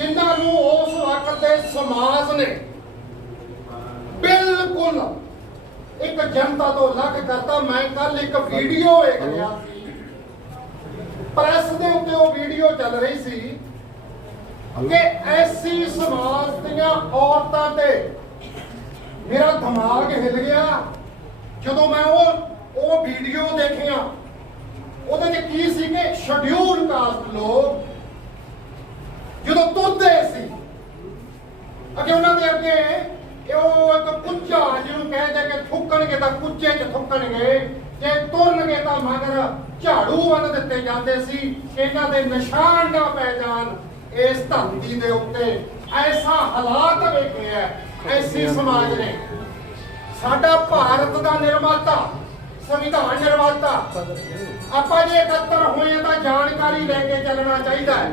ਜਿਨ੍ਹਾਂ ਨੂੰ ਉਸ ਵਕਤ ਦੇ ਸਮਾਜ ਨੇ ਬਿਲਕੁਲ ਇੱਕ ਜਨਤਾ ਤੋਂ ਅਲੱਗ ਕਰਤਾ। ਮੈਂ ਕੱਲ ਇੱਕ ਵੀਡੀਓ ਵੇਖ ਰਿਹਾ ਸੀ। ਪ੍ਰੈਸ ਦੇ ਉੱਤੇ ਉਹ ਵੀਡੀਓ ਚੱਲ ਰਹੀ ਸੀ ਕਿ ਐਸੀ ਸਮਾਜ ਦੀਆਂ ਔਰਤਾਂ ਤੇ ਮੇਰਾ ਦਿਮਾਗ ਹਿੱਲ ਗਿਆ। ਜਦੋਂ ਮੈਂ ਉਹ ਉਹ ਵੀਡੀਓ ਦੇਖਿਆ, ਉਹਦੇ 'ਚ ਕੀ ਸੀ ਕਿ ਸ਼ਡਿਊਲ ਕਾਸਟ ਲੋਕ ਜਦੋਂ ਤੁਰਦੇ ਸੀ ਅੱਗੇ ਉਹਨਾਂ ਦੇ ਅੱਗੇ ਇਹ ਉਹ ਇੱਕ ਕੁੱਚਾ ਜਿਹਨੂੰ ਕਹਿੰਦੇ ਕਿ ਥੁੱਕਣਗੇ ਤਾਂ ਕੁੱਚੇ 'ਚ ਥੁੱਕਣਗੇ, ਜੇ ਤੁਰਨਗੇ ਤਾਂ ਮਗਰ ਝਾੜੂ ਵੱਲ ਦਿੱਤੇ ਜਾਂਦੇ ਸੀ, ਇਹਨਾਂ ਦੇ ਨਿਸ਼ਾਨ ਨਾ ਪੈ ਜਾਣ, ਇਸ ਧਰਤੀ ਦੇ ਉੱਤੇ ਐਸਾ ਹਾਲਾਤ ਵੇਖਿਆ ਐਸੀ ਸਮਾਜ ਨੇ। ਸਾਡਾ ਭਾਰਤ ਦਾ ਨਿਰਮਾਤਾ, ਸੰਵਿਧਾਨ ਨਿਰਮਾਤਾ, ਆਪਾਂ ਜੇ ਇਕੱਤਰ ਹੋਏ ਤਾਂ ਜਾਣਕਾਰੀ ਲੈ ਕੇ ਚੱਲਣਾ ਚਾਹੀਦਾ ਹੈ।